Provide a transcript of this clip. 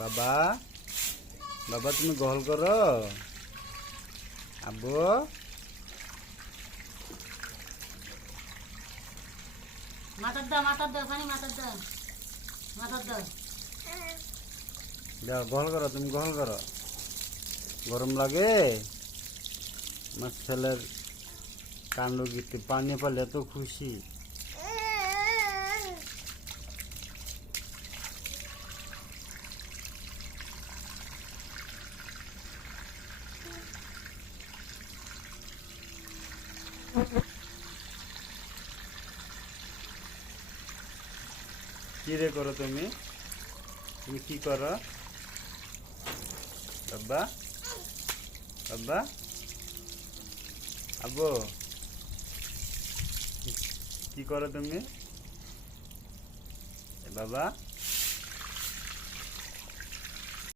বাবা বাবা তুমি গোসল করো আব্বু মাথার দাও পানি মাথার দাও যাও গোসল করো তুমি গোসল করো গরম লাগে আমার ছেলের কাণ্ড গীতে পানি পেলে এত খুশি কি রে করো তুমি তুমি কি করো বাবা বাবা আব্বু কি করো তুমি বাবা